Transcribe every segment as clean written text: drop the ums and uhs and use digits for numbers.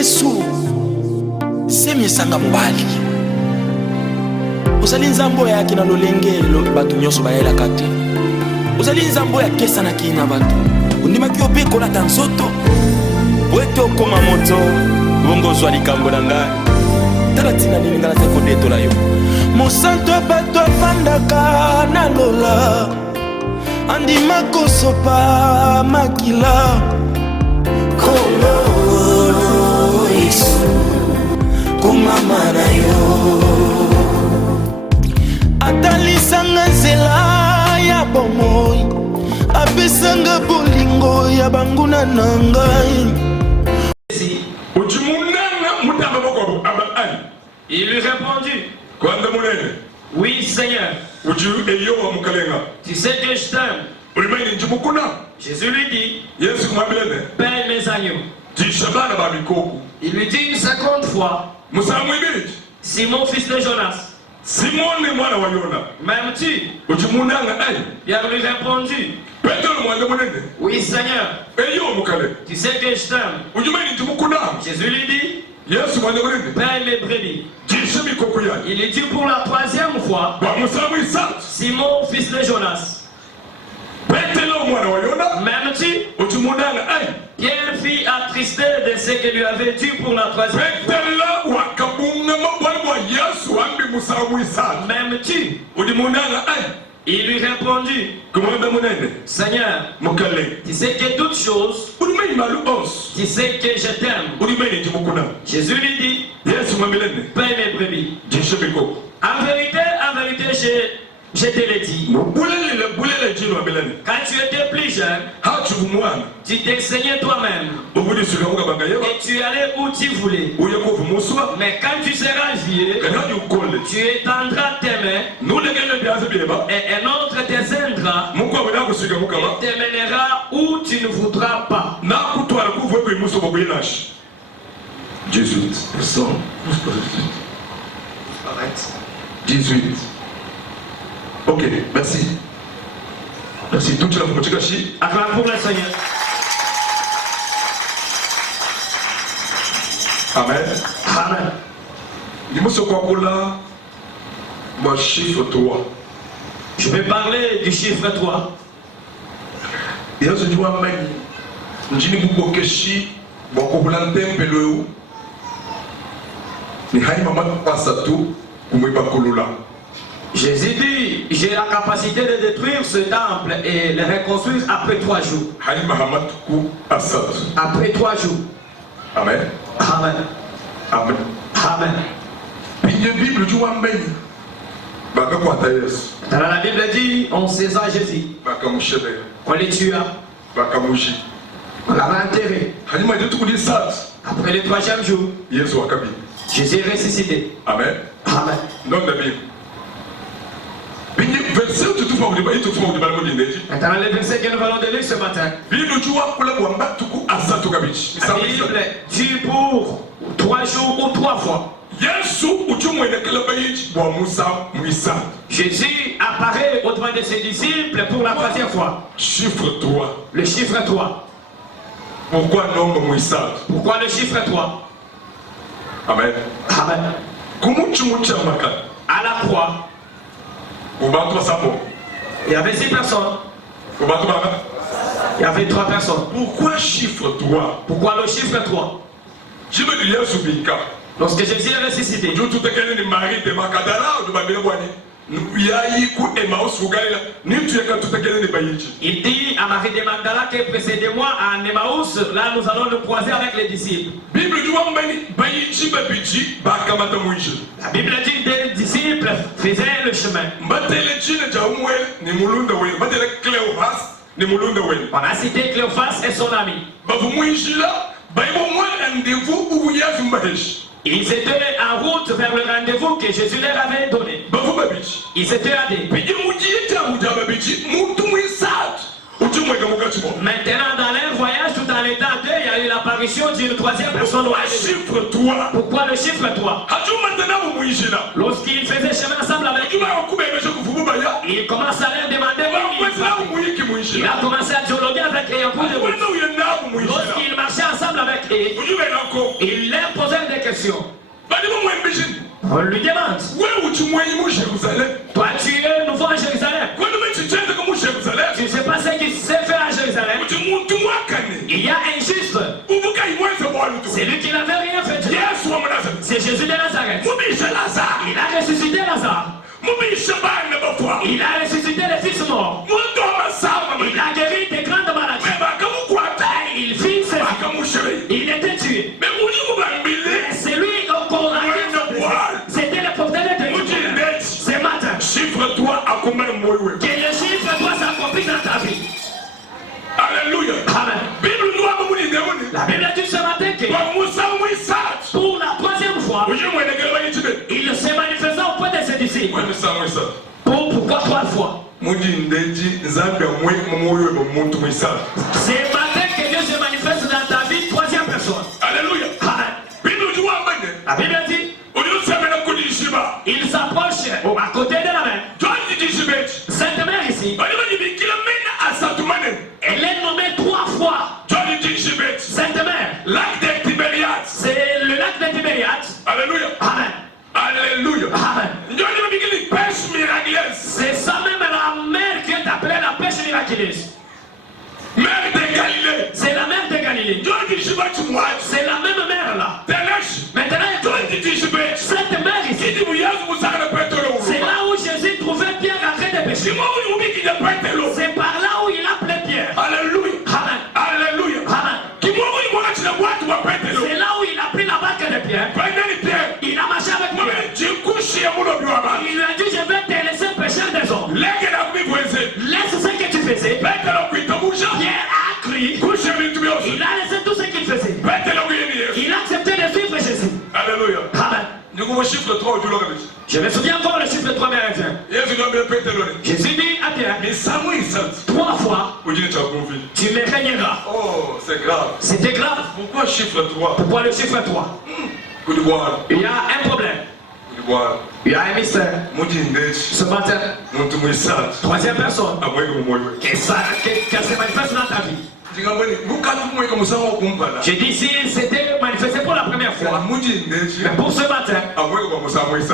Yesu semi sanga mobali ozali nzambo yake na lolenge bato nyonso bayelaka te ozali nzambo ya kesa na kina bato ondimaki ope kolata nzoto po ete okoma moto bongo ozwa likambo na ngai tala ntina nini ngai naza kodetola yo mosantu ya bato afandaka na lola andima kosopa makila Kolo Yesu kumama na yo atalisanga nzela ya bomoi apesanga bolingo ya banguna na ngai. Il lui répondit: Oui, Seigneur. Tu sais que je t'aime. Jésus lui dit: Paie mes agneaux. Il lui dit une 50 fois: Simon, fils de Jonas, m'aimes-tu? Pierre lui répondit: Oui, Seigneur. Tu sais que je t'aime. Jésus lui dit: Paie mes brebis. Il lui dit pour la 3e fois: Simon, fils de Jonas, m'aimes-tu? Pierre fit attristé de ce que lui avait dit pour la 3e fois: M'aimes-tu? Il lui répondit: Seigneur, tu sais que toutes choses, tu sais que je t'aime. Jésus lui dit: Paie mes brebis. En vérité, je te l'ai dit. Quand tu étais plus jeune, tu t'enseignais toi-même et tu allais où tu voulais. Mais quand tu seras vieux, tu étendras tes mains et un autre t'éteindra et te mènera où tu ne voudras pas. 18. 18. Ok, merci. Merci. Tout le monde. Acclame pour le Seigneur. Amen. Amen. Chiffre 3. Je vais parler du chiffre 3. Jésus dit: j'ai la capacité de détruire ce temple et le reconstruire après 3 jours. Après 3 jours. Amen. Amen. Amen. Amen. Dans la Bible dit: on saisa Jésus, on les tua, on l'avait enterré. Après le 3e jour, Jésus est ressuscité. Amen. Amen. Non, la Bible. Maintenant, le verset que nous allons lire ce matin. La Bible dit pour 3 jours ou 3 fois. Jésus apparaît au devant de ses disciples pour la 3e fois. Chiffre 3. Le chiffre 3. Pourquoi non Pourquoi le chiffre 3? Amen. Amen. À la croix, il y avait 6 personnes. Il y avait 3 personnes. Pourquoi chiffre 3? Pourquoi le chiffre 3? Lorsque Jésus est ressuscité, il dit à Marie de Magdala que précédez-moi à Emmaüs, là nous allons nous croiser avec les disciples. La Bible dit que les disciples faisaient le chemin. On a cité Cléophas et son ami. Ils étaient en route vers le rendez-vous que Jésus leur avait donné. Ils étaient allés. Maintenant, dans leur voyage, tout en étant deux, il y a eu l'apparition d'une 3e personne. Pourquoi le chiffre 3? Lorsqu'ils faisaient chemin ensemble avec lui, il commence à leur demander où il frappait. Il a commencé à dialoguer avec eux un coup de bout. Lorsqu'il marchait ensemble avec eux, il leur posait des questions. On lui demande, toi tu es nouveau à Jérusalem. Tu ne sais pas ce qui s'est fait à Jérusalem. Il y a un juste. C'est lui qui n'avait rien fait. C'est Jésus de Nazareth. Il a ressuscité Lazare. Il a ressuscité les fils morts. Il a guéri des grandes maladies. Il fit ses vies. Il était tué. C'est lui qu'on a dit. C'était le porteur de Dieu. Ce matin, que le chiffre doit s'accomplir dans ta vie. Alléluia. Amen. La Bible dit ce matin que pour la troisième fois, il s'est manifesté auprès de ses disciples. Pourquoi 3 fois? C'est matin que Dieu se manifeste dans ta vie, 3e personne. Alléluia. Amen. La Bible dit, il s'approche à côté de la mer. Cette mer ici, elle est nommée 3 fois. Cette mer, c'est le lac de Tibériade. Alléluia. Amen. Alléluia. Amen. C'est ça même la mer qui est appelée la pêche miraculeuse. Mer de Galilée. C'est la mer de Galilée. C'est la même mer là. Maintenant, cette mer ici, c'est là où Jésus trouvait Pierre en train de pêcher. C'est par là où il appelait Pierre. Alléluia. Amen. Alléluia. Amen. C'est là où il a pris la barque de Pierre. Il a marché avec Pierre. Il lui a dit, je vais te laisser pêcher des hommes. Laisse ce que tu faisais. Pierre a crié. Il a laissé tout ce qu'il faisait. Il a accepté de suivre Jésus. Alléluia. Amen. Je me souviens encore le chiffre 3 méridien. Jésus dit à Pierre, 3 fois, tu me régneras. Oh, c'est grave. C'était grave. Pourquoi chiffre 3? Pourquoi le chiffre 3? Il y a un problème. Il y a un mystère. Ce matin, 3e personne, qu'elle se manifeste dans ta vie. J'ai dit si c'était manifesté pour la première fois, mais pour ce matin,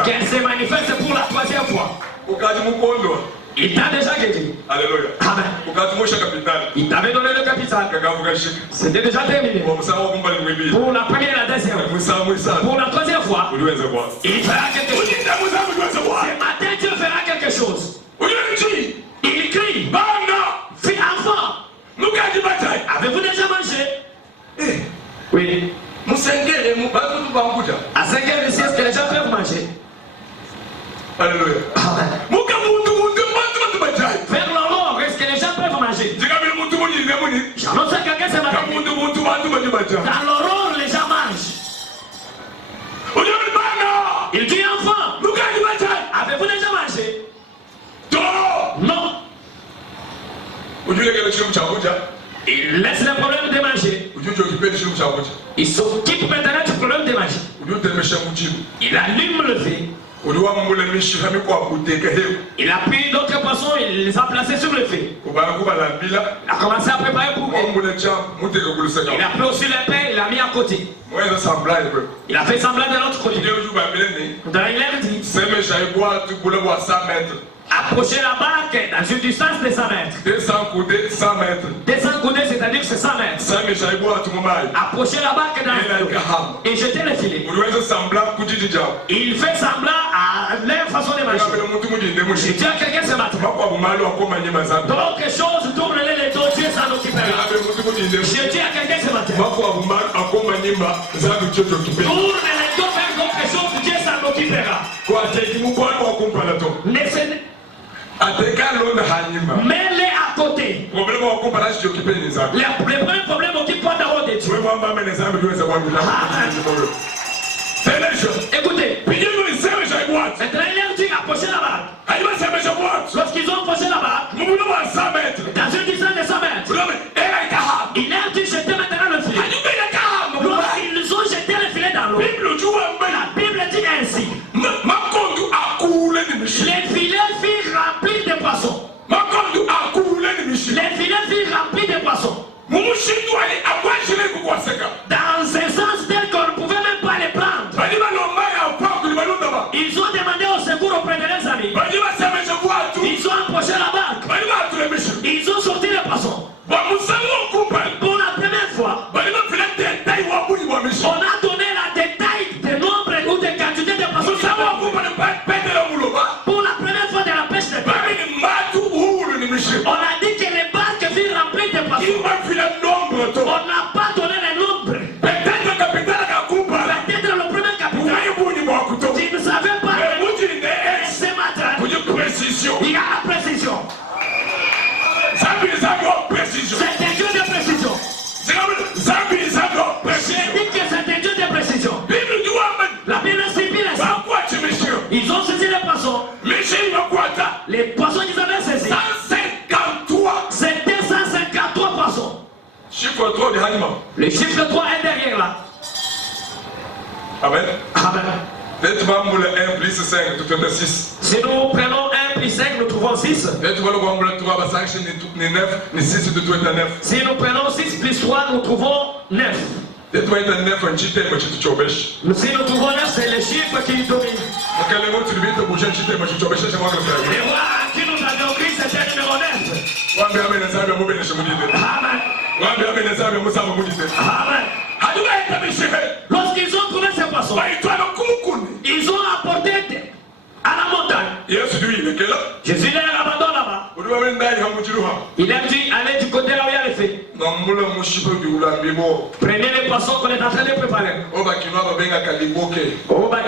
qu'elle se manifeste pour la 3e fois. Il t'a déjà guéri. Alléluia. Amen. Il t'avait donné le capital. C'était déjà terminé. Pour la première et la 2e. Pour la 3e fois, il fera quelque chose. Ce matin, Dieu fera quelque chose. Il crie. Fille enfant. Avez-vous déjà mangé? Oui. À 5h ici, est-ce que les gens peuvent manger? Alléluia. Amen. Vers l'aurore, est-ce que les gens peuvent manger? J'annonce à quelqu'un ce matin. Dans l'aurore, les gens mangent. Il dit enfant, avez-vous déjà mangé? Non. Il laisse le problème de manger. Il s'occupe maintenant du problème de manger. Il allume le feu. Il a pris d'autres poissons, il les a placés sur le feu. Il a commencé à préparer pour eux. Il a pris aussi le pain, il l'a mis à côté. Il a fait semblant de l'autre côté. Donc il leur dit, approchez la barque dans une distance de 100 mètres. 200 coudées, c'est-à-dire que c'est 100 mètres. Approchez la barque dans l'eau et jetez le filet. Il fait semblant à leur façon de marcher. Je dis à quelqu'un ce matin, d'autres choses, tournez les dos, Dieu s'en occupera. Je dis à quelqu'un ce matin, tournez les dos vers d'autres choses, Dieu s'en occupera. Mets-les à côté. Le premier problème occupe-toi d'abord de Dieu. Écoutez, maintenant il leur dit approchez la barque. Lorsqu'ils ont approché la barque, dans une distance de 100 mètres, il leur dit jetez maintenant le filet. Lorsqu'ils ont jeté le filet dans l'eau, la Bible dit ainsi, les filets firent remplir de poissons. précision. Il y a la précision. Zambi zako précision. C'est un Dieu de précision. Zambi zako J'ai précision. dit que c'est un Dieu de précision. Bible dit wa La Bible stipule ça. bakwa chimisho. Ils ont saisi les poissons. Mishi bakwata. Les poissons qu'ils avaient saisis. 153. C'était 153 poissons. Chiffre 3 de Hanima. Le chiffre 3 est derrière là. Amen. Amen. Let's bambule 1 plus 5 tout est 6. Si nous prenons 1 plus 5, nous trouvons 6. Let's bambule 3 ba 5 ni 9 ni 6 tout est 9. Si nous prenons 6 plus 3, nous trouvons 9. Let's bambule 9 en chite mo chitu chobesh. Si nous trouvons 9, c'est le chiffre qui domine. Makale mo tu bito bouger chite mo chitu chobesh c'est moi le frère. Et voilà, qui nous avons pris, c'était le numéro 9. Wambe amen zabe mo bene shemudide. Amen. Wambe amen zabe mo saba mudide. Amen. Haduba eta bishihe. Lorsqu'ils ont trouvé ces poissons, Baitwa no kumukuni. ils ont apporté à la montagne. Yesu du ile kela. Jésus les abandonne là-bas. Uduwa mendai hamujiruha. Il a dit, allez du côté là où il y a les fées. Ngambula mushipo du ulambi mo. Prenez les poissons qu'on est en train de préparer. Oba kinwa babenga kaliboke. Oh, bah,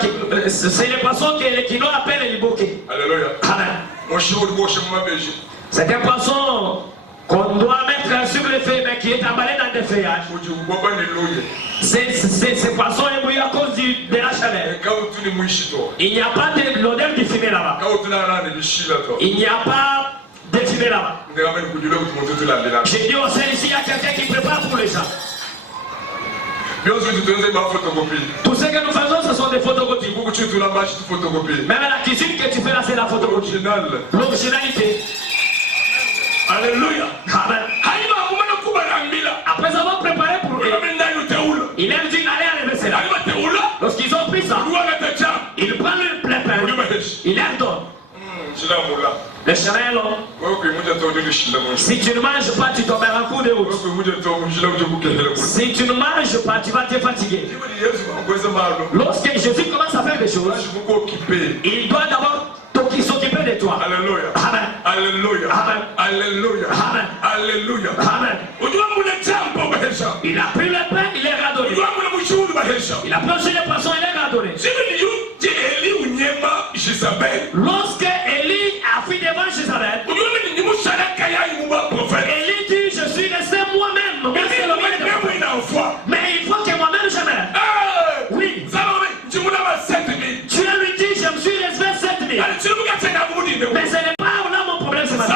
c'est les poissons que les Kinois appellent les liboquets. Alléluia. Amen. Mushipo du boshe mo mabeji. C'est un poisson qu'on doit mettre sur le feu, mais qui est emballé dans des feuillages. Uji ubaba ni loye. Ces poissons est bouilli à cause de la chaleur. Kautu ni muishito. Il n'y a pas de l'odeur du fumet là-bas. Kautu na rani bishila to. Il n'y a pas de fumet là-bas. Ngameni kujule kutumoto la ndela. J'ai dit au ciel ici, il y a quelqu'un qui prépare pour les gens. Biozo tutenze ba photocopie. Tout ce que nous faisons, ce sont des photocopies. Kuku tu la bashi tu photocopie. Même la cuisine que tu fais là, c'est la photocopie. Original. L'originalité. Alléluia. Amen. Haima umana kubala mbila. Après avoir préparé pour eux, il leur dit allez enlever cela. Lorsqu'ils ont pris ça, ils prennent le plein pain, ils leur donnent. Le chemin est long. Si tu ne manges pas, tu tomberas en cours de route. Si tu ne manges pas, tu vas te fatiguer. Lorsque Jésus commence à faire des choses, il doit d'abord s'occuper de toi. Alléluia. Amen. Alléluia. Amen. Alléluia. Amen. Alléluia. Amen. Il a pris le pain, il les a donné. Il a pris aussi les poissons, il les a donné. Lorsque Élie a fui devant Jézabel, Élie dit, je suis resté moi-même. Moi, c'est le maître des prophètes. Mais il faut que moi-même je meure. Oui. Tu lui dis, je me suis resté 7000. Mais ce n'est pas là mon problème ce matin.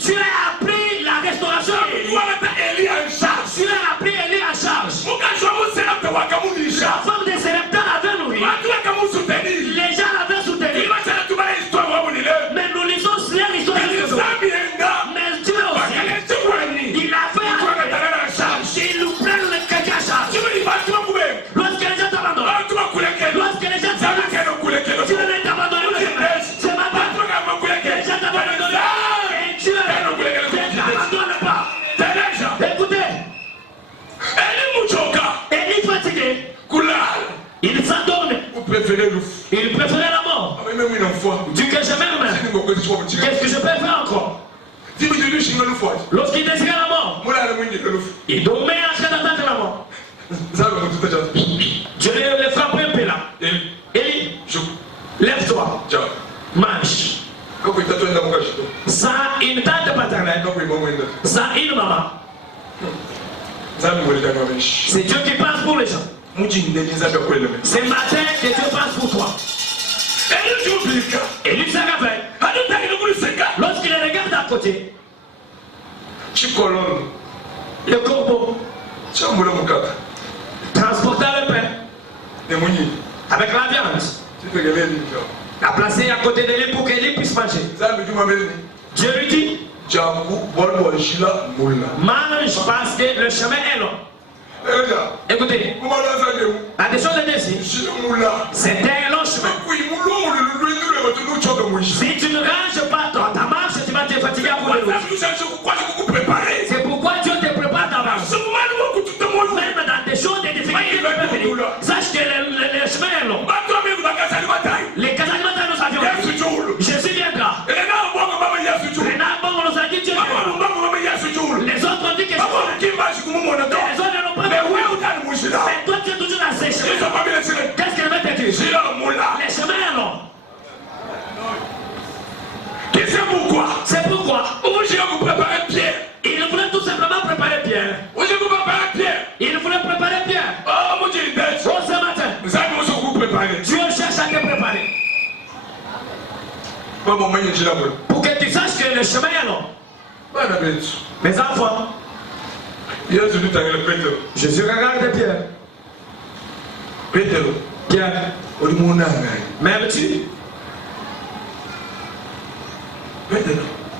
Tu as appris la restauration. Tu as appris Élie en charge. La femme de Sarepta avait nourri. Les gens l'avaient soutenu. Mais nous lisons l'histoire de Dieu. Mais Dieu aussi, il a fait il nous prend le caca à charge. Lorsque les gens t'abandonnent, lorsque les gens t'abandonnent, tu ne t'abandonnes pas. C'est ma part. Les gens t'abandonnent. Et Dieu ne t'abandonne pas. Écoutez, Élie est fatigué. Il s'adonne. Il préférait la mort. Dieu que je m'aime. Qu'est-ce que je peux faire encore? Lorsqu'il désirait la mort, il dormait en train d'attendre la mort. Je le frappe un peu là. Élie, lève-toi. Mange. Sans une tante paternelle, sans une maman. C'est Dieu qui passe pour les gens. C'est matin que Dieu passe pour toi. Et lui se réveille. Lorsqu'il regarde à côté, le corbeau transportait le pain avec la viande. La placer à côté de lui pour qu'il puisse manger. Dieu lui dit, mange parce que le chemin est long. Écoutez, la des choses de ici, c'est un long chemin. Si tu ne ranges pas ta marche, tu vas te fatiguer à pour le route. C'est pourquoi Dieu te prépare d'avance. Même dans des choses de difficultés, sache que le chemin est long. Les casades du matin, nous avions. Jésus viendra. On nous a dit Dieu viendra. Les autres ont dit que les autres n'ont pas. Mais toi tu es toujours asséché. Qu'est-ce qu'elle va te dire? Les chemins est long. Pour que tu saches que le chemin est long. Mes enfants, Jésus regarde Pierre. Pierre, m'aimes-tu?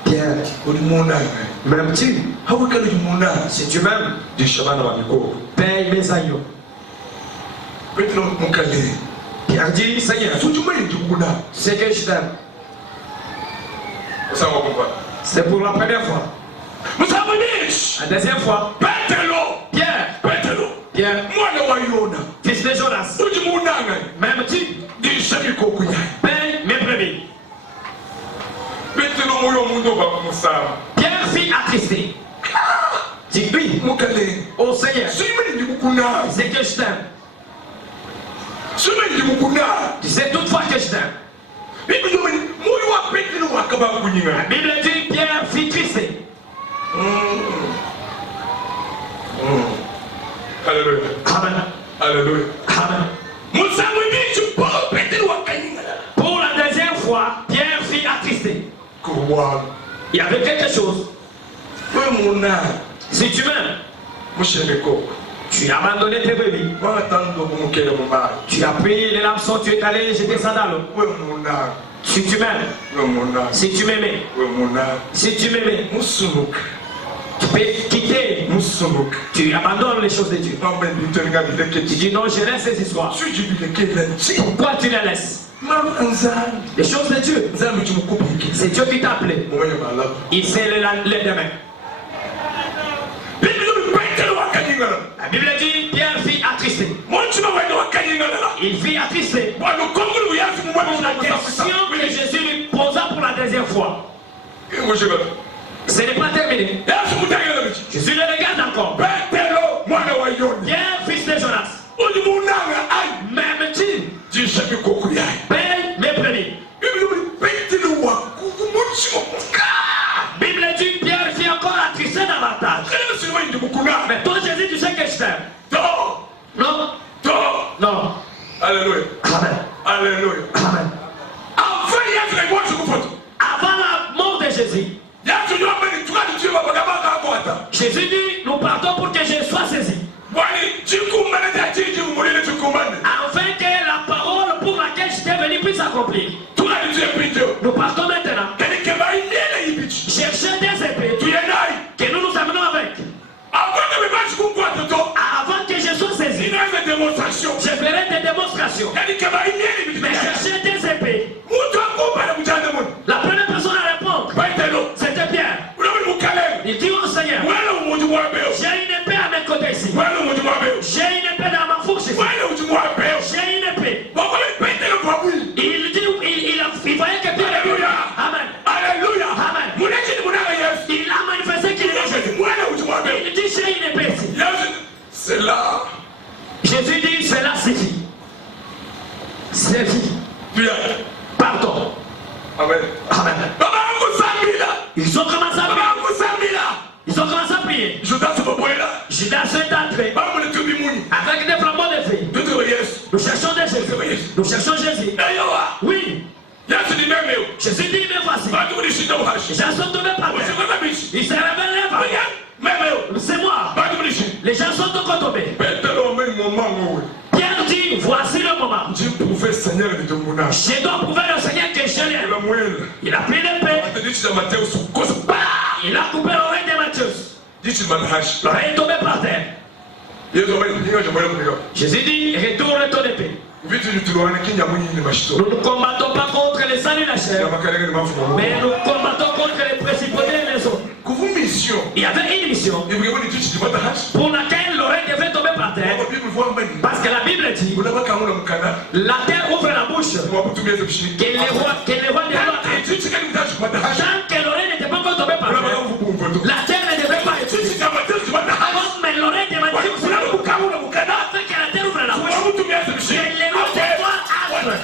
Pierre, m'aimes-tu? Si tu m'aimes, paye mes agneaux. Pierre dit, Seigneur, c'est que je t'aime. C'est pour la première fois. La deuxième fois, Pierre, fils de Jonas, m'aimes-tu? Paye mes brebis. Pierre fit attrister. Dis oui, oh Seigneur, c'est que je t'aime. Tu sais toutefois que je t'aime. La Bible dit Pierre fit trister. Alléluia. Amen. Alléluia. Amen. Pour la deuxième fois, Pierre fit attrister. Il y avait quelque chose. Si tu m'aimes, tu as abandonné tes brebis. Tu as pris les hameçons, tu es allé jeter ça dans l'eau. Si tu m'aimes, si tu m'aimais, si tu m'aimais, tu peux quitter. Tu abandonnes les choses de Dieu. Tu dis non, je laisse ces histoires. Pourquoi tu les laisses? Les choses de Dieu. C'est Dieu qui t'a appelé. Il sait les demain. La Bible dit Pierre fit attrister. Il fit attrister. Pour la question que Jésus lui posa pour la deuxième fois. Ce n'est pas terminé. Jésus le regarde encore. Pierre, fils de Jonas, m'aimes-tu? Paye mes brebis. Bible dit Pierre fit encore attrister davantage. Mais toi Jésus, tu sais que je t'aime. Non. Non. Alléluia. Amen. Alléluia. Amen. Avant la mort de Jésus, Jésus dit, nous partons pour que je sois saisi. Afin que la parole pour laquelle je t'ai venu puisse s'accomplir. Nous partons maintenant. Chercher des épées que nous nous amenons avec. Avant que je sois saisi, je ferai des démonstrations. Mais chercher des épées. La première personne à répondre, c'était Pierre. Il dit au Seigneur, j'ai une épée à mes côtés ici. J'ai une épée dans ma fourche ici. J'ai une épée. Il dit, il voyait que Pierre est venu. Amen. Alléluia. Amen. Il a manifesté qu'il est. Il dit, j'ai une épée ici. C'est là. Jésus dit, cela suffit. C'est fini. Pardon. Amen. Amen. Ils ont commencé à prier. Ils ont commencé à prier. Judas est entré avec des flambeaux de feu. Nous cherchons des Jésus. Nous cherchons Jésus. Oui. Jésus dit, mais voici. Les gens sont tombés par terre. Ils se révèlent les c'est moi. Les gens sont encore tombés. Pierre dit, voici le moment. Je dois prouver le Seigneur que je l'aime. Il a pris l'épée. Il a coupé l'oreille de Matthieu. L'oreille est tombée par terre. Jésus dit, retourne ton épée. Nous ne combattons pas contre les sangs et la chair, mais nous combattons contre les principautés et les autres. Il y avait une mission pour laquelle l'oreille devait tomber par terre. Parce que la Bible dit, la terre ouvre la bouche, que les rois tant que l'oreille n'était pas encore tombée par terre, la terre ne devait pas être. Mais l'oreille de Matthieu, afin que la terre ouvre la bouche, que les rois de gloire entrent.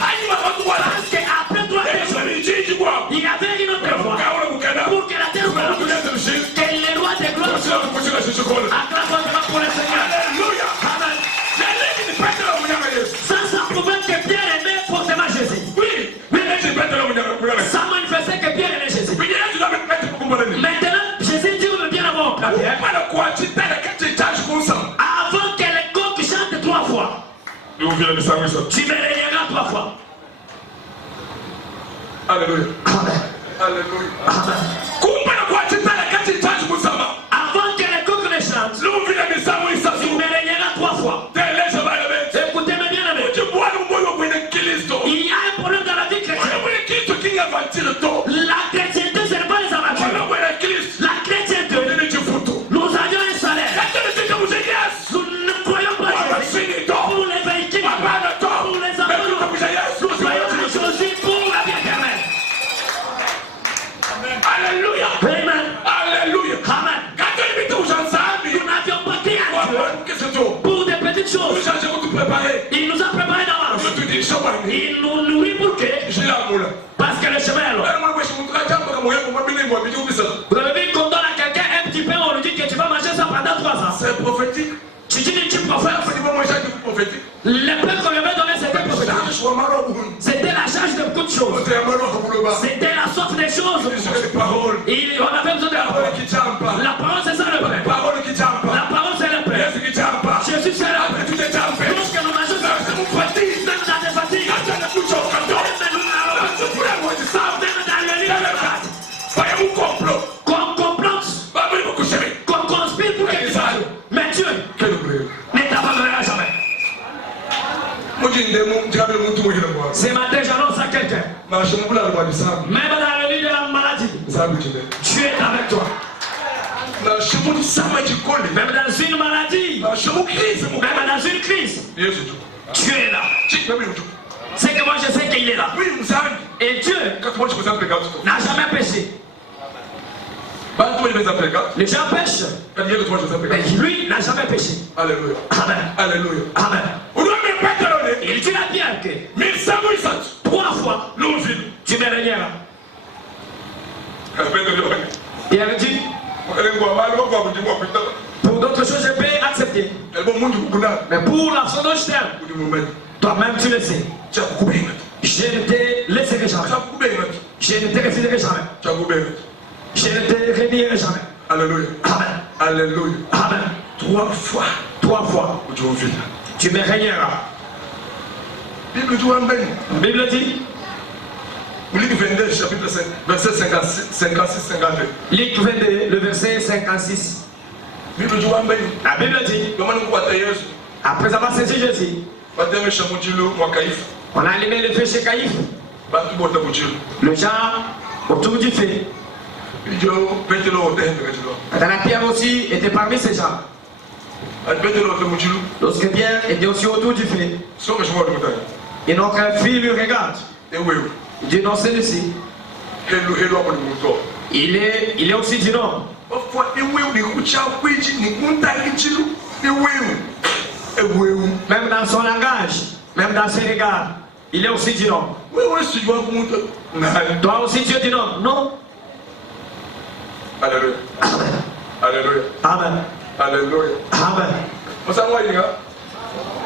Parce qu'après 3 jours, il y avait une autre voie pour que la terre ouvre la bouche, que les rois de gloire acclament pour le Seigneur. Amen. Ça prouvait que Pierre aimait forcément Jésus. Tu me régneras 3 fois. Alléluia. Amen. Alléluia. Amen. Avant que les coqs ne chantent, tu me régneras 3 fois. Écoutez-moi bien, amen. Il y a un problème dans la vie chrétienne. La chrétienté, ce n'est pas les amateurs. La chrétienté, nous avions un salaire. Nous ne croyons pas pour les véhicules, pour les enfants. Nous croyons choisi pour la vie éternelle. Alléluia. Amen. Alléluia. Amen. Nous n'avions pas crié à Dieu pour des petites choses. Il nous a préparé d'avance. Il nous nourrit pour que. Parce que le chemin est long. Vous avez vu qu'on donne à quelqu'un un petit pain, on lui dit que tu vas manger ça pendant 3 ans. C'est prophétique. Tu dis que tu prophètes. Le pain qu'on lui avait donné, c'était prophétique. C'était la charge de beaucoup de choses. C'était la soif des choses. On avait besoin de la parole. La parole, c'est ça le pain. La parole, c'est le pain. Jésus, c'est le pain. Donc que nous mangeons ça. Même dans des fatigues. Même dans le lit de la qu'on complote. Qu'on conspire pour quelque chose. Mais Dieu ne t'abandonnera jamais. Ce matin, j'annonce à quelqu'un. Même dans le lit de la maladie, Dieu est avec toi. Même dans une maladie, même dans une crise, Dieu est là. C'est que moi je sais qu'il est là. Et Dieu n'a jamais péché. Les gens pêchent. Mais lui n'a jamais péché. Alléluia. Amen. Alléluia. Amen. Il dit la bien que 3 fois, tu me régneras. Il avait dit, pour d'autres choses je peux accepter. Mais pour la façon dont je t'aime, toi-même tu le sais. Je ne te laisserai jamais. Je ne te refuserai jamais. Je ne te renierai jamais. Alléluia. Amen. Alléluia. Amen. 3 fois. 3 fois. Tu me régneras. La Bible dit. Luc 22, chapitre 5, verset 56-52. Luc 22, le verset 56. La Bible dit. Après avoir saisi Jésus, on a allumé le feu chez Caïphe. Le gens autour du feu. La Pierre aussi était parmi ces gens. Lorsque Pierre était aussi autour du feu, et notre fille lui regarde. Il dit non, c'est celui-ci. Il est aussi du nom. Même dans son langage, même dans ses regards, il est aussi du nom. Toi aussi tu es du nom, non? Alléluia. Alléluia. Amen. Alléluia. Amen.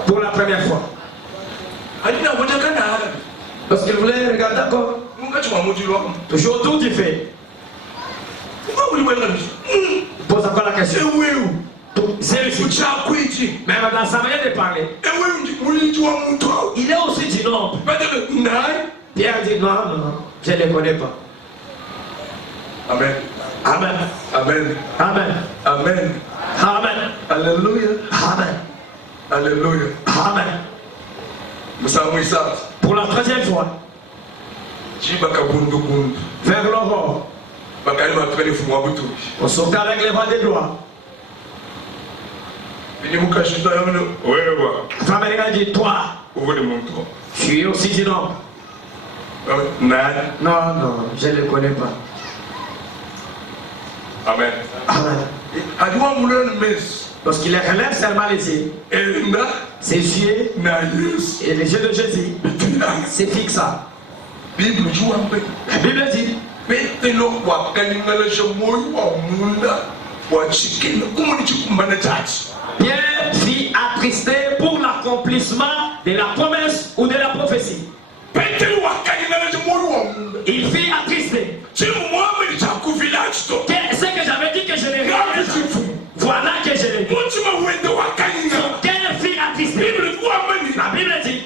Pour la première fois. Parce qu'il voulait regarder encore. Toujours autour du fait. Pose encore la question. C'est ici. Même dans sa manière de parler. Il est aussi du nom. Pierre dit non, non, je ne le connais pas. Amen. Amen. Amen. Amen. Amen. Amen. Alléluia. Amen. Alléluia. Amen. Pour la 3e fois. Vers l'aurore. On sortait avec les vents de gloire. Femme dit toi. Tu es aussi du nom. Non, non, je ne le connais pas. Amen. Amen. Lorsqu'il relève seulement les yeux, ses yeux et les yeux de Jésus, c'est fixe. La Bible dit Pierre fut attristé pour l'accomplissement de la promesse ou de la prophétie. Il fut attristé. C'est ce que j'avais dit que je n'ai rien. Voilà que je l'ai dit. Son cœur fut attristé. La Bible dit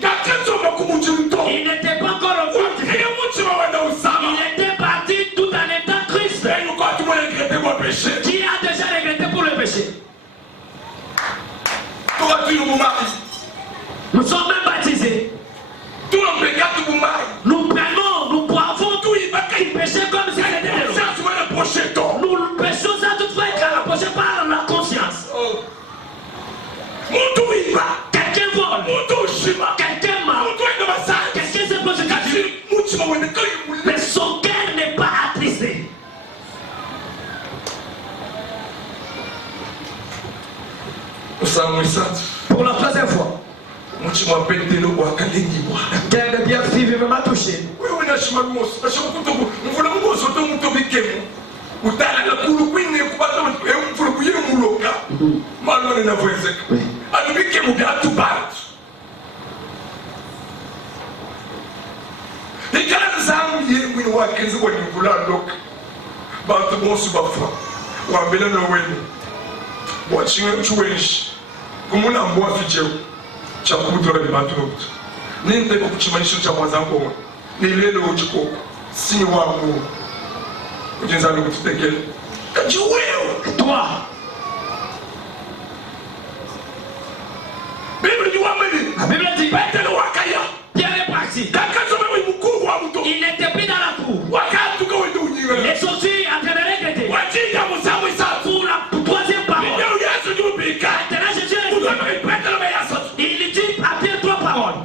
Petelo wakalengiwa. Terre de pierre vivement m'a touché. Wewe unashima moso, ashima kutoku, mvula moso to muto bikemu. Utala la kulu kwini kubata mvula kuye muloka. Malo na voisek. Anu bikemu datu bat. Ikala zangu ye mwini wakenzi kwa mvula loka. Bantu bonsu bafa. Wambele no wenu. Watchinga chuwenshi. Kumuna mbwa ficheo. Chakutora ni bantu nobuto. Ninde kuchimanisho cha mwazangu. Ni lelo uchiko. Si wangu. Ujinza ni kututekele. Kaji wewe. Toi. Bible ni wameli. La Bible dit. Petelo wakaya. Pierre est parti. Takazo mewe mkuu wa mto. Il n'était plus dans la cour. Wakatu kwa wendo ujiwe. Il est sorti en train de regretter. Wajinga musamu isa. Pour la troisième parole. Nyo Yesu ni ubika. Maintenant Jésus. Petelo me yaso. Il dit à Pierre 3 paroles.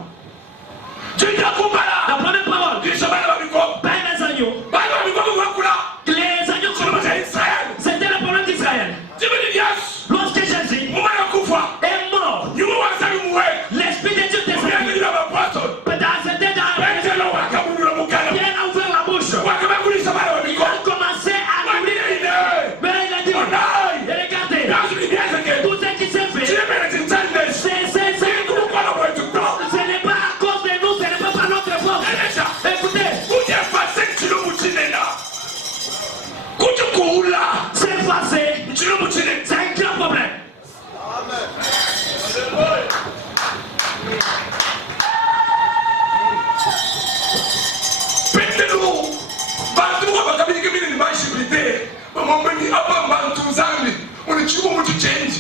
Jinga kumbala. La première parole. Kisha bala babiko. Ben les agneaux. Bala babiko wakula. Les agneaux Solo commencent. mata Israel. C'était le problème d'Israël. Jibili Yesu. Lorsque Jésus Mumana kufa. est mort, Nyuma wasali muwe. l'Esprit de Dieu descendit. Muyani la bapato. C'était dans Petelo wakamulula mukala. Pierre a ouvert la bouche. Wakabakulisa bala Il babiko. a commencé à Wamine lui. ine. Mais il a dit, Onai. et regardez, Yasu ni yezeke. tout ce qui s'est fait, Chimene tintande. Kumukwana kwetu. ce n'est pas à cause de nous, ce n'est pas par notre force. Eleza. Écoutez, Kujefase nchilo muchinena. Kujukuula. c'est passé, Nchilo muchinena. c'est un grand problème. Petelo. Bantu wakabili kemine ni mashibite. Mamambeni apa bantu zambi. Unichibu mutu change.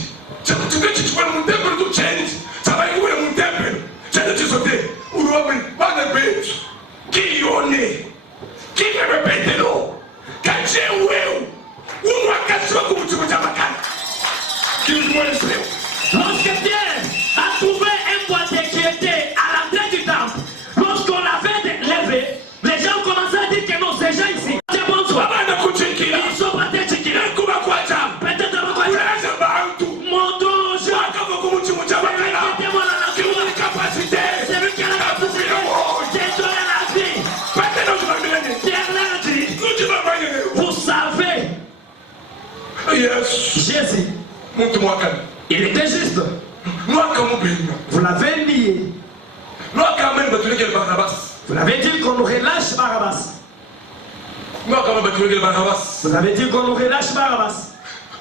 Chakutike chichukwe mutempelo tu change. Sabayi uwe mutempelo. Chende chisote. Uruwabe. Bane betu. Kiyone. Kimebe Petelo. Kache uweu. Unwa kachwa kumuchibu chamakana. Kimwe seo. Lorsque Pierre a trouvé un boîtier qui était à l'entrée du temple, lorsqu'on l'avait levé, les gens commençaient à dire que non, ces gens ici, c'est bonsoir. Bana kuchikila. Ils sont pas des chiquilins. Kuba kwa jam. Peut-être dans quoi Uleze bantu. mon don, je Wakava kumuchibu chamakana. mettez-moi dans la Kimwe cour. capacité. C'est lui qui a la capacité. J'ai donné la vie. Petelo jibamilene. Pierre l'a dit. Kujibamilene. Vous savez, Yes. Jésus, Muntu mwakani. il était juste. Mwaka mubinyo. Vous l'avez nié. Mwaka ameni batulekele Barnabas. Vous l'avez dit qu'on nous relâche Barabbas. Mwaka ameni batulekele Barnabas. Vous avez dit qu'on nous relâche Barabbas.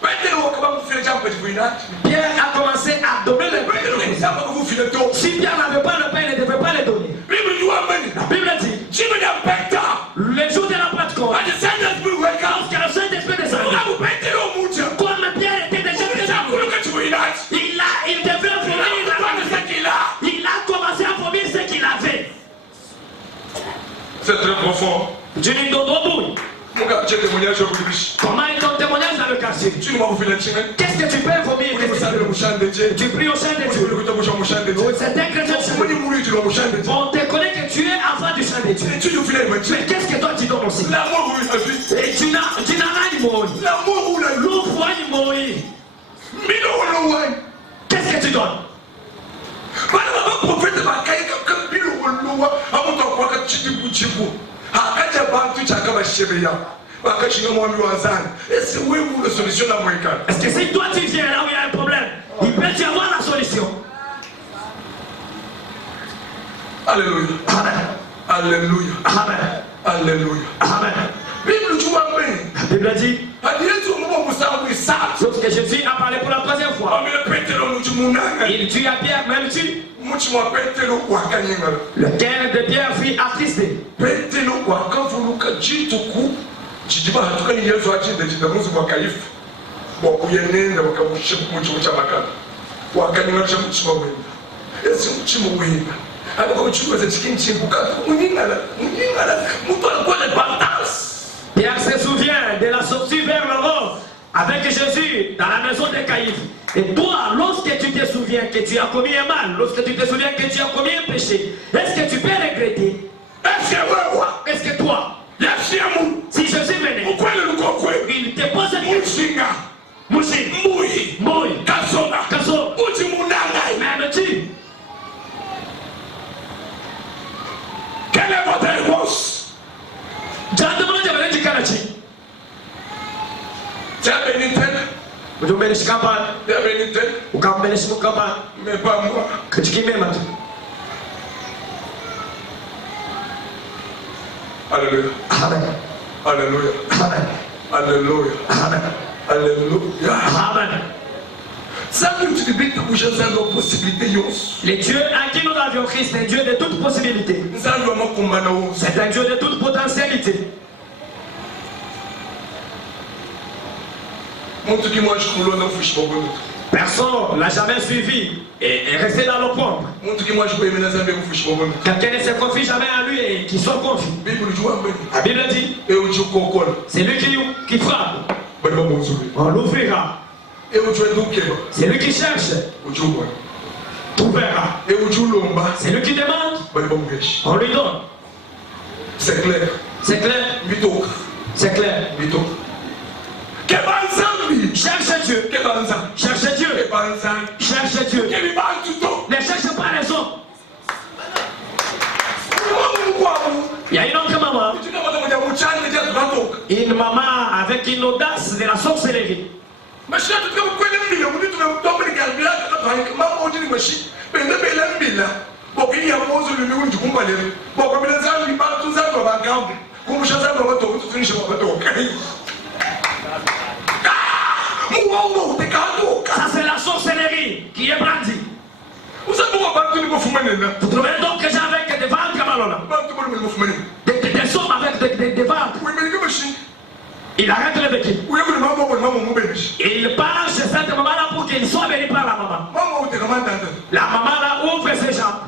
Petelo wakaba mufile jambo chifuinati. Pierre a commencé à donner le Petelo pain. kisamba kufile to. Si Pierre n'avait pas le pain, il ne devait pas le donner. Bible you ameni. La Bible dit, Chimene apekta. le jour de la Pentecôte, Ati sanda spirit wake up. lorsque le Saint-Esprit descendit, Abu Petelo mucha. comme Pierre était déjà présent, Kuluka chifuinati. il devait vomir la Bana sakila. Il a commencé à vomir ce qu'il avait. C'est très profond. Dieu nous donne au bout. Muka cheke mwenyezo kulibishi. Comment est ton témoignage dans le quartier? Chini mwakufile chimene. Qu'est-ce que tu peux vomir? Musale mushande je. Tu pries au sein de Musale Dieu. kutabusha mushande je. C'est un chrétien. Mwenye muri tu mushande je. On te connaît que tu es enfant du sein de Dieu. Tu ufile mwenye. Mais qu'est-ce que toi tu donnes aussi? L'amour ou la vie. Et tu n'as rien de moi. L'amour ou la vie. L'eau froide de moi. Mino wala wine. Qu'est-ce que tu donnes? Bana baba profete bakaika kabilo wala amuntu akwaka chidibu chibu. Akaja bantu chaka bashebeya. Bakachinga mwami wazani. Ese wewe una solution la mweka. Est-ce que si toi tu viens là où il y a un problème, il peut y avoir la solution? Alléluia. Amen. Alléluia. Amen. Alléluia. Amen. Bible tu vois bien. La Bible dit, Adiyetu mwa musabu isa. lorsque Jésus a parlé pour la troisième fois, Amile Petelo muchimunanga. il dit à Pierre, même tu, Muchimwa Petelo wakanyinga. le cœur de Pierre fut attristé. Petelo wakavuluka jituku. Chijiba hatukani Yesu achinde chidamuzi mwakaifu. Wakuyenenda wakamushimu muchimu makana. Wakanyinga muchima wenda. Esi muchimu wenda. Ako muchimu chikinchi bukatu. Munyingala. Mutu anakuwa na balance. Pierre se souvient de la sortie vers l'Europe avec Jésus dans la maison de Caïphe. Et toi, lorsque tu te souviens que tu as commis un mal, lorsque tu te souviens que tu as commis un péché, est-ce que tu peux regretter? Est-ce que toi, si Jésus venait, il te pose une question. Mouchi, Moui, Kaso, même tu. Tu as béni tel. Vous bénissez campagne. Tu as béni tel. Vous bénissez mon campagne. Mais pas moi. Que tu m'aimes maintenant. Alléluia. Amen. Alléluia. Amen. Alléluia. Amen. Alléluia. Amen. Ça que tu dis que vous avez une possibilité. Les dieux à qui nous avions Christ, c'est un Dieu de toute possibilité. C'est un Dieu de toute potentialité. Personne n'a jamais suivi et est resté dans le pompe. Quelqu'un ne se confie jamais à lui et qui sont confiés. La Bible dit, c'est lui qui frappe. On l'ouvrira. C'est lui qui cherche. Trouvera. C'est lui qui demande. On lui donne. C'est clair. C'est clair. C'est clair. Cherche Dieu. Cherche Dieu. Cherche Dieu. Ne cherche pas les hommes. Il y a une autre maman. Une maman avec une audace de la sorcellerie. Ça c'est la sorcellerie qui est brandie. Vous trouvez donc que j'ai avec des ventres malona. Des hommes avec des ventres. Il arrête le vécu. Il part chez cette maman-là pour qu'il soit béni par la maman. La maman là ouvre ses jambes.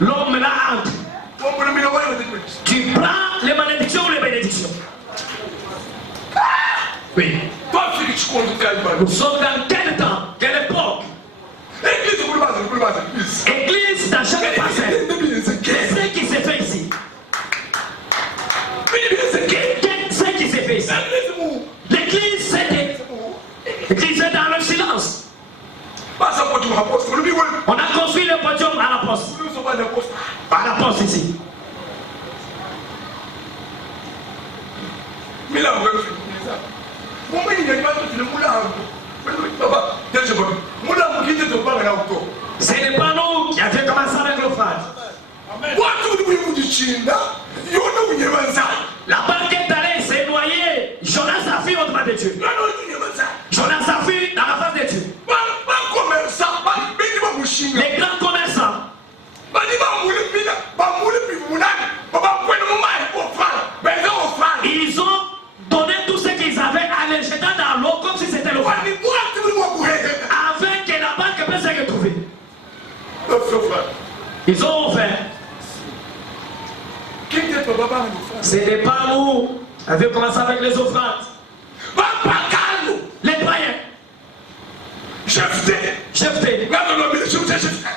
L'homme là entre. Tu prends les malédictions ou les bénédictions? Oui. Nous sommes dans quel temps? Quelle époque? Église dans chaque passé. Qu'est-ce qui s'est fait ici? Qu'est-ce qui s'est fait ici? L'église est dans le silence. On a construit le podium à la poste. À la poste ici. Ce n'est pas nous qui avons commencé avec le frère. La barque est allée s'est noyée. Jonas a fui au-devant de Dieu. Jonas a fui dans la face de Dieu. Les grands commerçants. Ils ont donné tout ce qu'ils avaient à les jeter dans l'eau comme si c'était le frère. Afin que la banque puisse se retrouver. Ils ont offert. Ce n'est pas nous. On avait commencé avec les offrandes. Les païens. Jephthé. Tu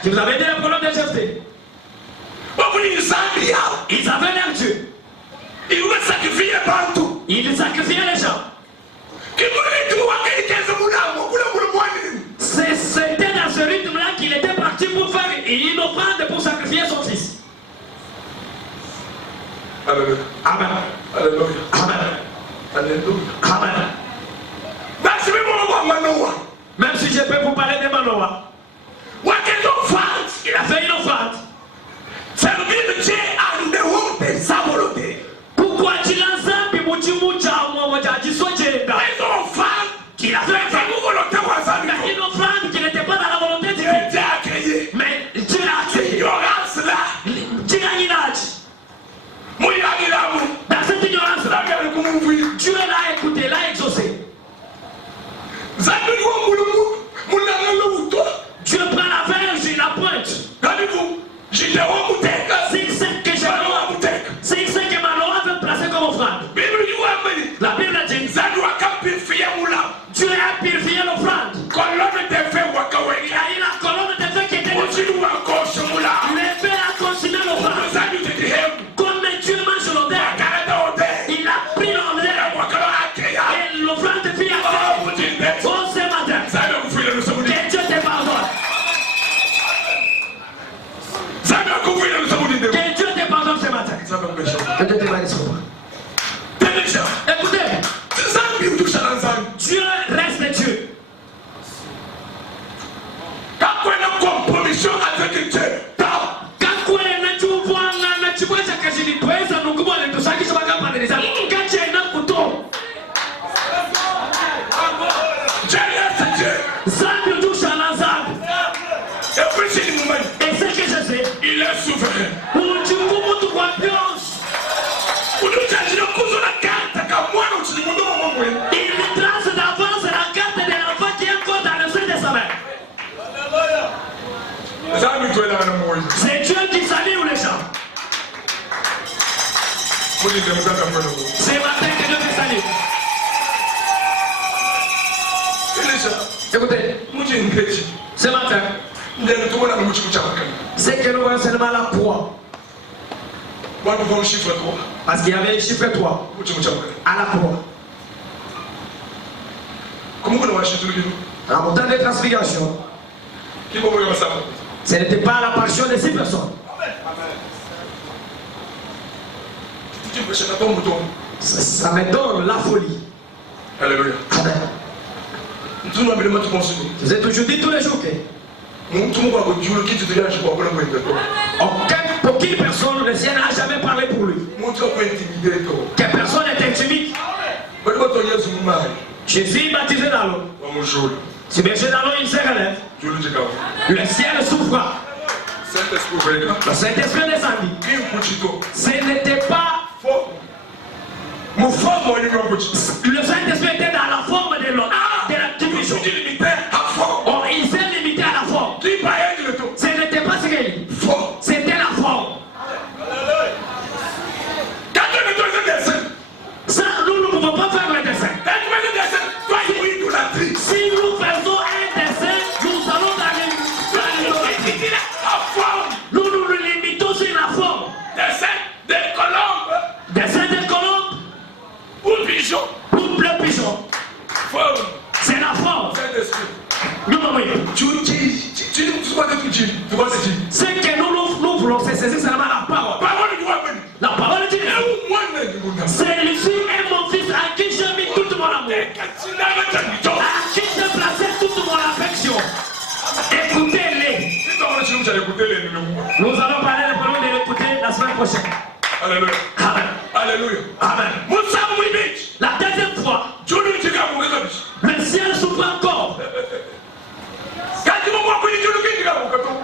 nous avais dit le problème de Jephthé. Ils avaient leur Dieu. Ils sacrifiaient les gens. C'était dans ce rythme-là qu'il était parti pour faire une offrande pour sacrifier son fils. Alléluia. Amen. Alléluia. Amen. Alléluia. Amen. Même si je peux vous parler de Manoah. Il a fait une offrande. Sa volonté. Pourquoi tu lances un peu de qu'il a fait une offrande qui n'était pas dans la volonté de Dieu. Mais Dieu l'a accueilli. Dieu l'a ignoré. Dans cette ignorance-là, Dieu l'a écouté, l'a exaucé. voyons seulement la croix. Moi, nous voyons le chiffre 3. Parce qu'il y avait le chiffre 3 à la croix. Comment vous l'avez acheté? En temps de transfiguration, Qui va voir ça? ce n'était pas la passion de 6 personnes. Ça me donne la folie. Alléluia. Amen. Vous êtes toujours dit tous les jours que aucune personne, le Seigneur n'a jamais parlé pour lui. Que personne n'est intimide. Jésus est baptisé dans l'eau. Si baptisé dans l'eau, il se relève. Le ciel s'ouvra. Le Saint-Esprit descendit. Ce n'était pas. Le Saint-Esprit était dans la forme de l'homme, de la division. Or, il s'est limité à la forme. Ce n'était pas ce qu'il dit. C'était la forme. Ça, nous ne pouvons pas faire le dessin. Si nous faisons un dessin, nous allons dans nous nous limitons sur la forme. Dessin des colombes. Ou pigeon. Ou bleu pigeon. C'est la forme. Nous ce que nous voulons, c'est saisir seulement la parole. La parole de Dieu. Celui-ci est mon fils à qui j'ai mis tout mon amour. À qui j'ai placé toute mon affection. Écoutez-les. Nous allons parler de parole de l'écouter la semaine prochaine. Alléluia. Amen. Alléluia. Amen. La deuxième fois, le ciel s'ouvre encore.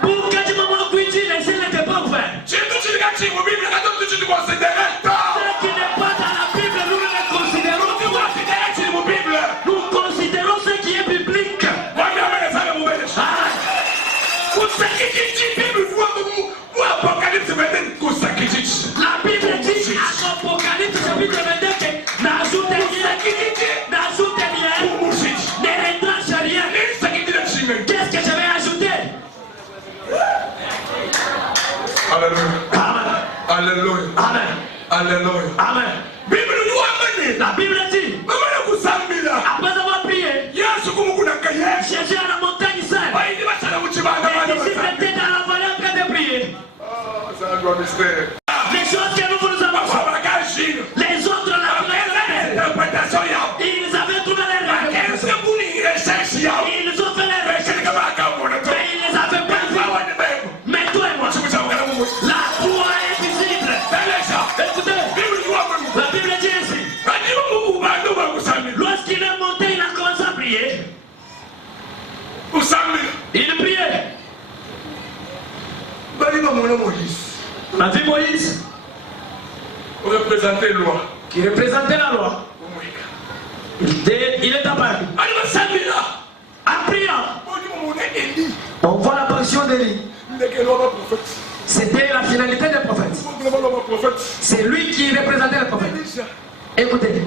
Pour que tu m'as dit, le ciel n'était pas ouvert. Ce qui n'est pas dans la Bible, nous le considérons. Nous considérons ce qui est biblique. La Bible dit à Apocalypse chapitre 22 que n'ajoutez rien, ne retranche rien. Qu'est-ce que je vais ajouter? Alléluia. Amen. Alléluia. Amen. Alléluia. Amen. La Bible dit, après avoir prié, Jésus à la montagne sainte, les disciples étaient dans la vallée en train de prier. Les choses que nous vous avons fait, les autres la ils avaient trouvé les rêves. Ils ont fait les recherches, mais ils ne les avaient pas vus. Mais toi et moi, la croix est visible. Écoutez, la Bible dit ici, lorsqu'il est monté, il a commencé à prier. Il priait. On a vu Moïse qui représentait la loi. Il est apparu. En priant, on voit l'apparition d'Élie. C'était la finalité des prophètes. C'est lui qui représentait les prophètes. Écoutez,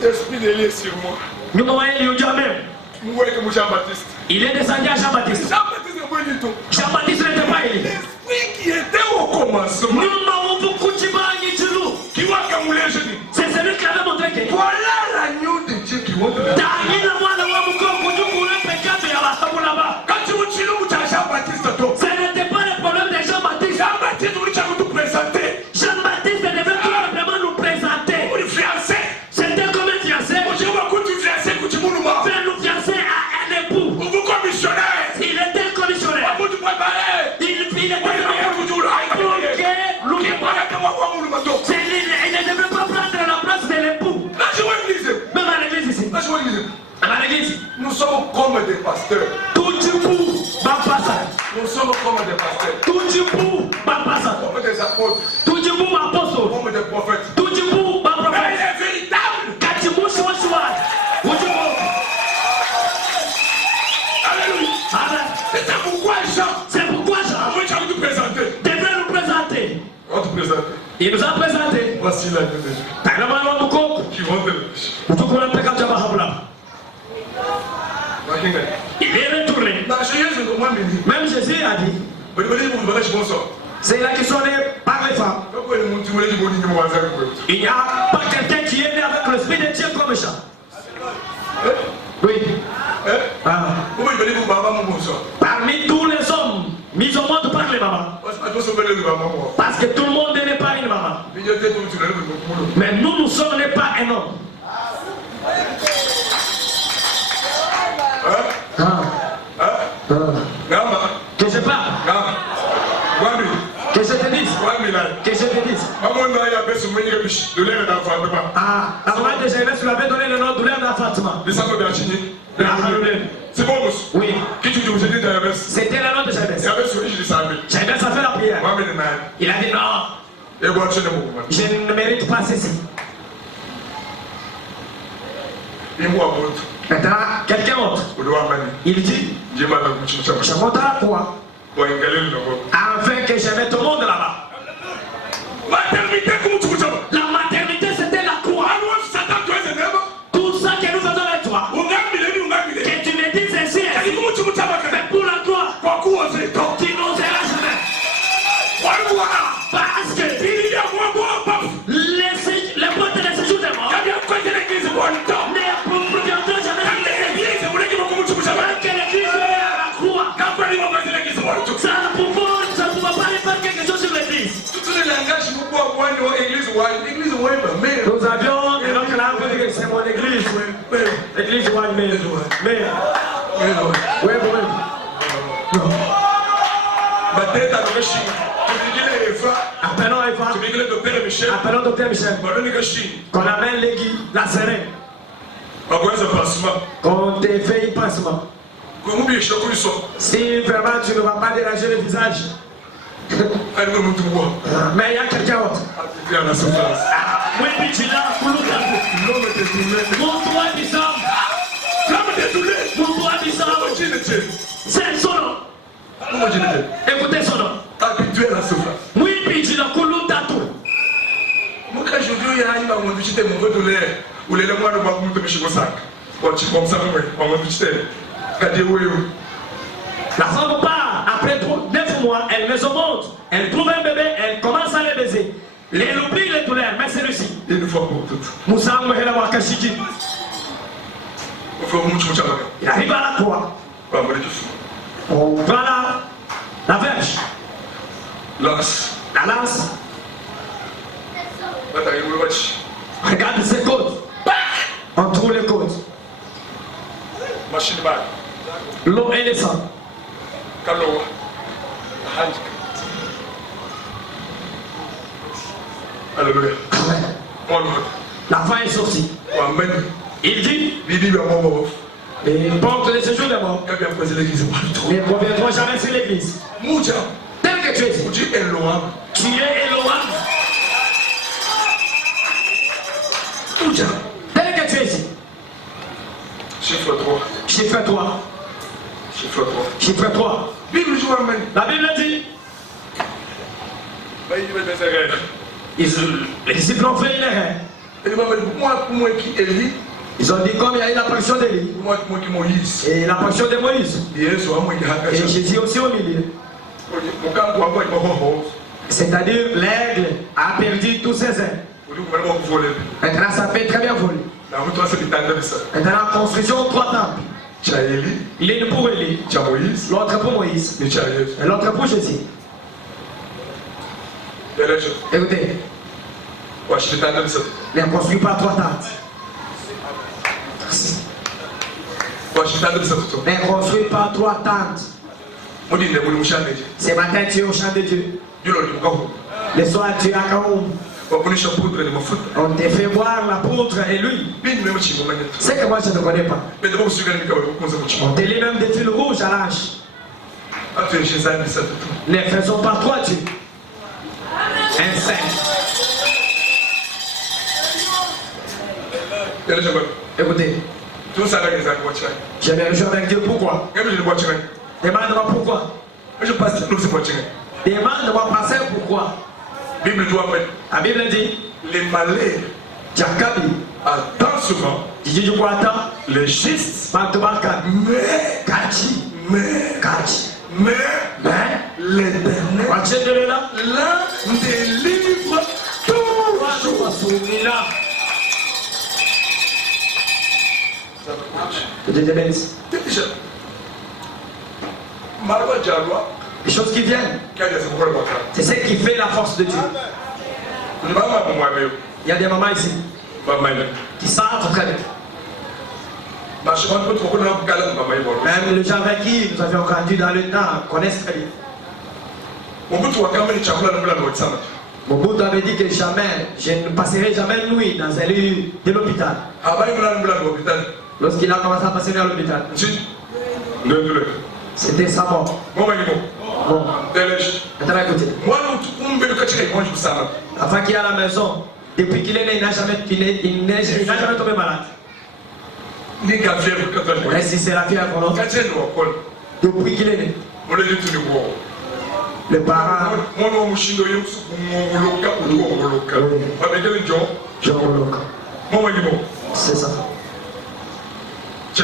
L'esprit d'Élie est sur moi. nous voyons Dieu même. Vous voyez que Jean-Baptiste. Il est descendu à Jean-Baptiste. Jean-Baptiste n'était pas Élie. L'esprit qui était au commencement. C'est celui qui avait montré que Voilà l'agneau de Dieu qui monte. Quand tu Jean-Baptiste, ce n'était pas le problème de Jean-Baptiste. Jean-Baptiste, vous nous présenter. Jean-Baptiste devait tout simplement nous présenter. C'était comme un fiancé. Faire nous fiancer à un époux. Il était commissionnaire. Il était il ne devait pas prendre la place de l'époux. Même à l'église ici. À l'église. Nous sommes comme des pasteurs. Tout du bout, Nous sommes comme des pasteurs. tout du bout, Comme des apôtres. tout du bout, apôtre. Comme des prophètes. Tout du bout, Mais prophète. les véritables. Alléluia. C'est pourquoi Jean. C'est pourquoi Jean Moi, j'ai envie de présenter. devrait nous présenter. On va te présenter. Il nous a présenté. Voici l'agneau de Dieu. Qui vont te le péché. Il est retourné. Même Jésus a dit, Bonsoir. C'est là qui sont nés par les femmes. Il n'y a pas quelqu'un qui est né avec le l'esprit de Dieu comme ça. Oui. Parmi tous les hommes mis au monde par les mamans. Parce que tout le monde n'est pas une maman. Mais nous ne sommes pas un homme. Que je parle. Que je te dise. Que je te dise. La maman de Jésus lui avait donné le nom de douleur d'enfantement. C'est bon, oui. Qui tu dis, c'était le nom de Jabez. Jabez a fait la prière. Il a dit non. Je ne mérite pas ceci. Maintenant, quelqu'un autre. Il dit, je monte à la croix. Afin que je mette au monde là-bas. La maternité, c'était la croix. Tout ça que nous faisons avec toi. Que tu me dises ainsi. Mais pour la croix, tu n'oseras jamais. Parce que les portes de séjour de mort ne proviendront jamais de l'église. Que l'église est à la croix. Ça ne pouvait pas aller faire quelque chose sur l'église. Nous avions une autre langue, c'est mon église. L'église mais. Oui. Appelons Eva. Appelons Docteur Michel. Qu'on amène l'église, la seringue. Qu'on te fait un pansement. Si vraiment tu ne vas pas déranger le visage. Mais il y a quelqu'un d'autre. Oui, puis tu l'as, montre-toi bizarre. Montre-toi bizarre. C'est son nom. Écoutez son nom. Habitué à la souffrance. Oui, puis tu l'as coulé tatou. Moi, quand je dis, il y a une maman qui était mauvais de l'air, ou les mois de ma mouton de chez Mossac. Quand tu comme ça, maman qui était. La femme part, après 9 mois, elle met au monde, elle trouve un bébé, elle commence à le baiser. Elle oublie les douleurs, mais c'est réussi. Une fois pour toutes. Moussa Mouhela Wakashiji. Il arrive à la croix. On prend la verge. La lance. Regarde ses côtes. On trouve les côtes. L'eau et le sang. Alléluia. La fin est sortie. Il dit, et porte les séjours de mort ne reviendront jamais sur l'église. Tel que tu es dit, tu es Elohim. Tel que tu es dit. Chiffre 3. Chiffre 3. Chiffre 3. La Bible dit, les disciples ont fait une erreur. Ils ont dit comme il y a eu l'apparition d'Élie et l'apparition de Moïse. Et Jésus aussi au milieu. C'est-à-dire l'aigle a perdu tous ses ailes. Maintenant ça fait très bien voler. Maintenant la construction 3 temples. L'une pour Élie, l'autre pour Moïse et l'autre pour Jésus. Écoutez, ne construis pas 3 tentes. Ne construis pas 3 tentes. Ce matin tu es au champ de Dieu. Le soir tu es à Kaoum. On te fait boire la poudre et l'huile. C'est que moi je ne connais pas. On te lit même des fils rouges à l'âge. Ne faisons pas toi Dieu. Un saint. Écoutez. Je vais rejoindre avec Dieu. Pourquoi? Demande-moi pourquoi. Demande-moi passer pourquoi. La Bible dit, les malheurs attendent souvent les justes, mais Mais l'Éternel, l'un des livres toujours. Déjà, Les choses qui viennent, c'est ce qui fait la force de Dieu. Il y a des mamans ici qui savent très bien. Même les gens avec qui nous avions grandi dans le temps connaissent très bien. Mobutu avait dit que jamais, je ne passerai jamais une nuit dans un lit de l'hôpital. Lorsqu'il a commencé à passer dans l'hôpital, c'était sa mort. Bon, maintenant écoutez. Avant qu'il y ait à la maison, depuis qu'il est né, il n'a jamais tombé malade. Et si c'est la fièvre, non? Depuis qu'il est né, les parents, c'est ça. Je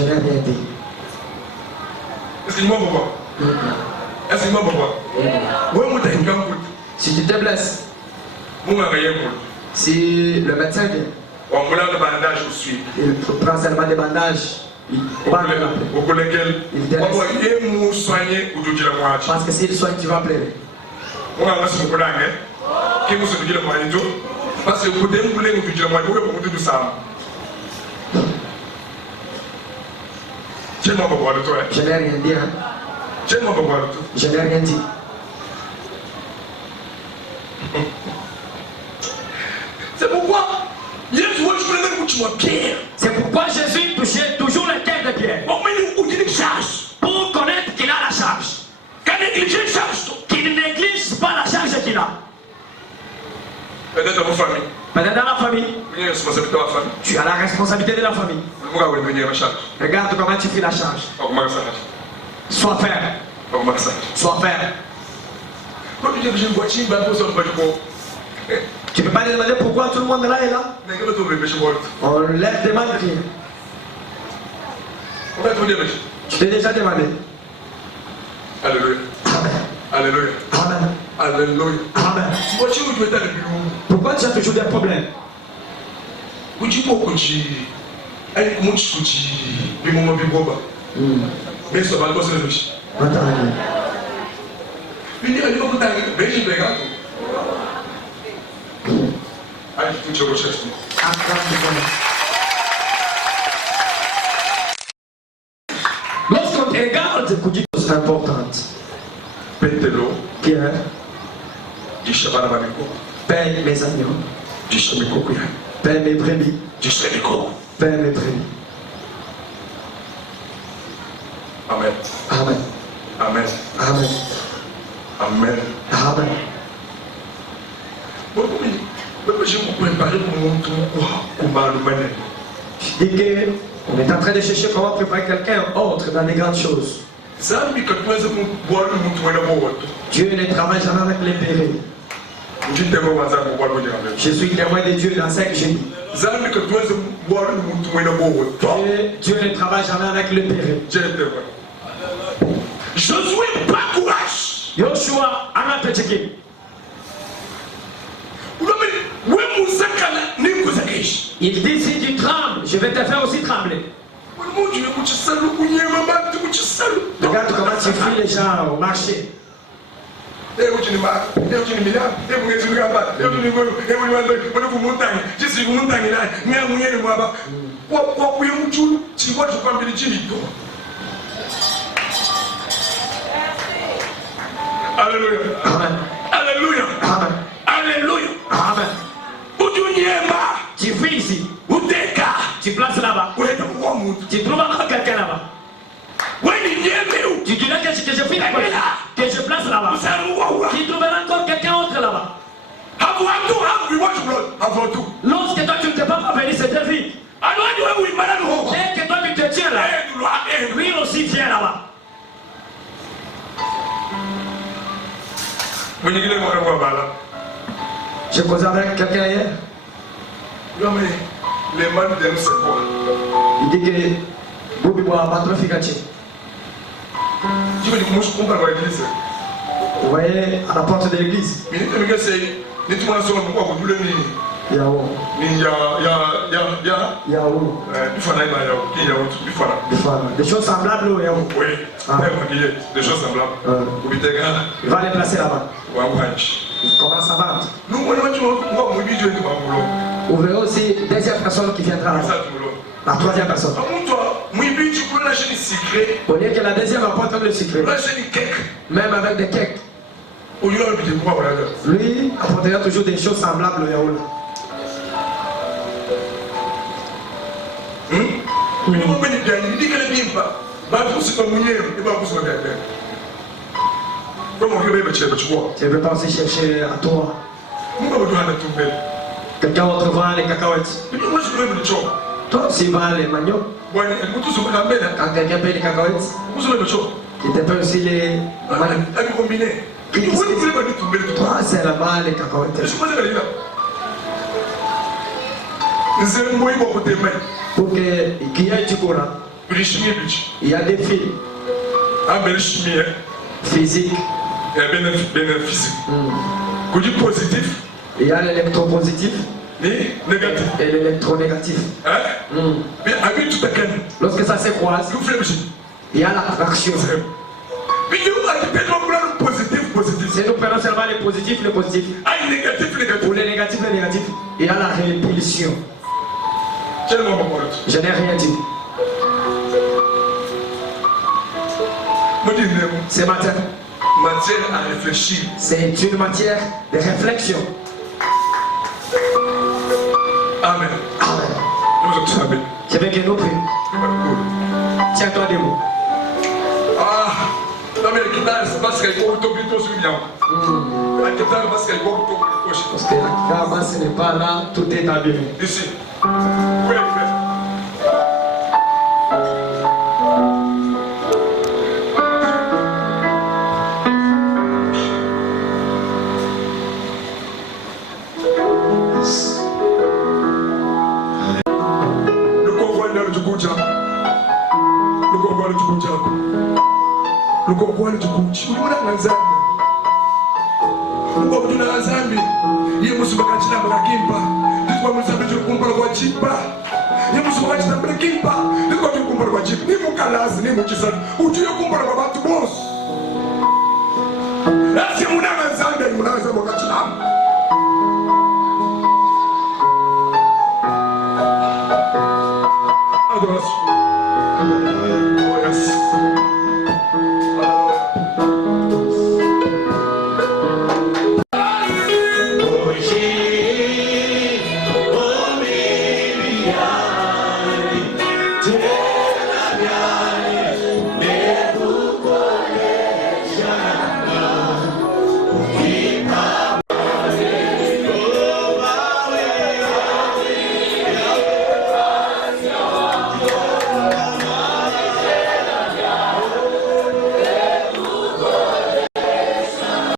n'ai rien dit. Si tu te blesses, si le médecin vient, il prend seulement des bandages, il parce que s'il soigne, tu vas pleurer. Je n'ai rien dit, hein? Je n'ai rien dit. C'est pourquoi C'est pourquoi Jésus touchait toujours le cœur de Pierre. Pour connaître qu'il a la charge. Qu'il ne néglige pas la charge qu'il a. Peut-être dans vos familles. Peut-être dans la famille. Tu as la responsabilité de la famille. Regarde comment tu fais la charge. Sois ferme. Sois ferme. Tu ne peux pas demander pourquoi tout le monde là est là. On lève demande rien. Tu t'es déjà demandé. Alléluia. Alléluia. Amen. Alléluia. Amen. Pourquoi tu as toujours des problèmes? Lorsqu'on te regarde, c'est importante. Pierre, paie mes agneaux, paie mes brebis, paie mes brebis. Amen. Amen. Amen. Amen. Amen. Amen. Je dis qu'on est en train de chercher comment préparer quelqu'un autre dans les grandes choses. Dieu ne travaille jamais avec les périls. Je suis témoin de Dieu dans ce que j'ai dit. Dieu ne travaille jamais avec le péril. Josué, pas courage. Yoshua, anapetiki. Il dit si tu trembles, je vais te faire aussi trembler. Regarde comment tu fuis les gens au marché. Alléluia. Amen. Alléluia. Amen. Alléluia. Amen. Tu fuis ici. Tu places là-bas. Tu trouves encore quelqu'un là-bas. Tu dirais que je fuis là-bas. Que je place là-bas. Tu trouveras encore quelqu'un autre là-bas. Lorsque toi tu ne t'es pas parvenu, c'est ta vie. Dès que toi tu te tiens là, lui aussi vient là-bas. J'ai causé avec quelqu'un hier. Il dit que Bobby boit pas trop figatier. Tu Vous voyez, à la porte de l'église. Yahoo. Yahoo. Des choses semblables au Yahoo. Oui, Ah. des choses semblables. Il va les placer là-bas. Il commence à vendre. Vous verrez aussi deuxième personne qui viendra là-bas. La troisième personne. Au lieu que la deuxième apporte le secret, même avec des cakes, lui apportera toujours des choses semblables au Yahoo. Tu ne veux pas aussi chercher à toi. Quelqu'un autre vend les cacahuètes. Toi aussi vends les maniocs. Quand quelqu'un paye les cacahuètes, il te paye aussi les maniocs. Toi c'est là-bas les cacahuètes. Pour qu'il y ait du courant, il y a des fils physiques. Il y a l'électropositif et l'électronégatif. Lorsque ça se croise, il y a l'attraction. Si nous prenons seulement les positifs, pour les négatifs, il y a la répulsion. Je n'ai rien dit. Ce matin, matière à réfléchir. C'est une matière de réflexion. Amen. Amen. Je veux que nous prions. Tiens-toi debout. Ah, non mais la guitare, c'est parce qu'elle est plutôt sur bien. La guitare, parce qu'elle est plutôt proche. Parce que la guitare, ce n'est pas là, tout est abîmé. Ici. Oui, frère. Lukokwani tukuchi uliona nzambi Mungu mtuna nzambi yeye musubaka china bakimpa ndikwa musabe tukumbala kwa chipa yeye musubaka china bakimpa ndikwa tukumbala kwa chipa ni mukalazi ni mukisana utuye kumbala kwa watu boss lasi muna nzambi muna nzambi kwa china Yeah.